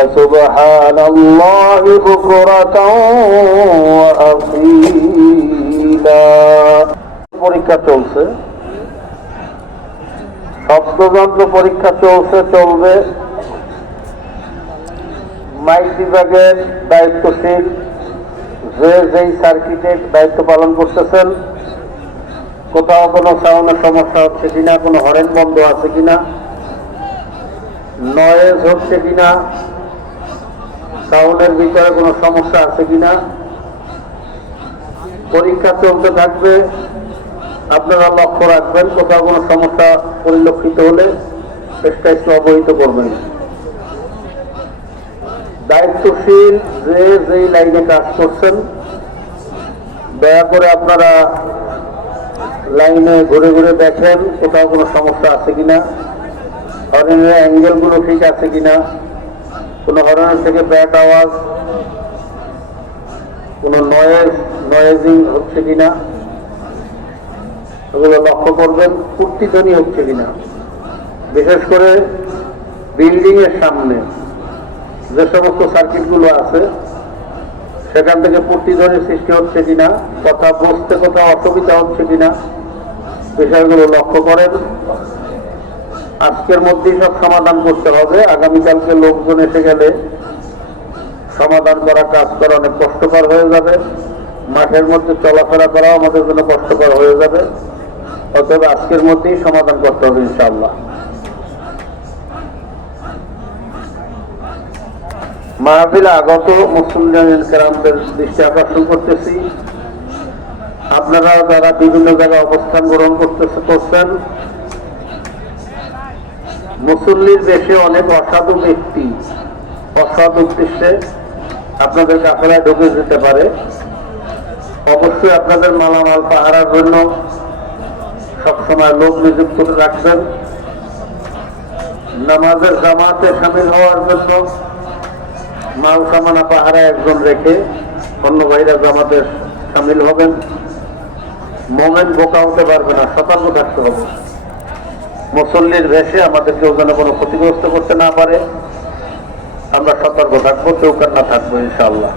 فسبحان الله بكرة وأصيلا পরীক্ষা চলছে, শব্দযন্ত্র পরীক্ষা চলবে। মাইক বিভাগের দায়িত্বশীল যেই সার্কিটের দায়িত্ব পালন করতেছেন, কোথাও কোনো সাউন্ডের সমস্যা হচ্ছে কিনা, কোনো হরেন বন্ধ আছে কিনা, নয়েজ হচ্ছে কিনা, সাউন্ডের ভিতরে কোনো সমস্যা আছে কিনা, পরীক্ষা চলতে থাকবে। আপনারা লক্ষ্য রাখবেন, কোথাও কোনো সমস্যা পরিলক্ষিত হলে স্টেজকে অবহিত করবেন। দায়িত্বশীল যেই লাইনে কাজ করছেন, দয়া করে আপনারা লাইনে ঘুরে ঘুরে দেখেন কোথাও কোনো সমস্যা আছে কিনা, হর্নের অ্যাঙ্গেলগুলো ঠিক আছে কিনা, কোনো হর্নের থেকে ব্যাক আওয়াজ, কোনো নয়েজিং হচ্ছে কিনা, এগুলো লক্ষ্য করবেন। প্রতিধ্বনি হচ্ছে কিনা, বিশেষ করে বিল্ডিং এর সামনে যে সমস্ত সার্কিটগুলো আছে সেখান থেকে প্রতিধ্বনির সৃষ্টি হচ্ছে কিনা, কথা বুঝতে কোথাও অসুবিধা হচ্ছে কিনা, বিষয়গুলো লক্ষ্য করেন। আজকের মধ্যেই সব সমাধান করতে হবে। আগামীকালকে লোকজন এসে গেলে সমাধান করা, কাজ করা অনেক কষ্টকর হয়ে যাবে। মাঠের মধ্যে চলাফেরা করাও আমাদের জন্য কষ্টকর হয়ে যাবে। অতএব আজকের মধ্যেই সমাধান করতে হবে ইনশাআল্লাহ। মাহফিলে আগত মুসলিম কেরামদের দৃষ্টি আকর্ষণ করতেছি, আপনারা যারা বিভিন্ন জায়গায় অবস্থান গ্রহণ করছেন, মুসল্লির দেশে অনেক অসাধু ব্যক্তি অসৎ উদ্দেশ্যে আপনাদের কাফেলায় ঢুকে যেতে পারে। অবশ্যই আপনাদের মালামাল পাহারার জন্য সবসময় লোক নিযুক্ত রাখবেন। নামাজের জামাতে শামিল হওয়ার জন্য মাল সামানা পাহারা একজন রেখে অন্য ভাইরা জামাতে শামিল হবেন। মোমেন বোকা হতে পারবে না, সতর্ক থাকতে হবে। মুসল্লির ভেসে আমাদের কেউ যেন কোনো ক্ষতিগ্রস্ত করতে না পারে, আমরা সতর্ক থাকবো, চৌকান্না থাকবো ইনশাআল্লাহ।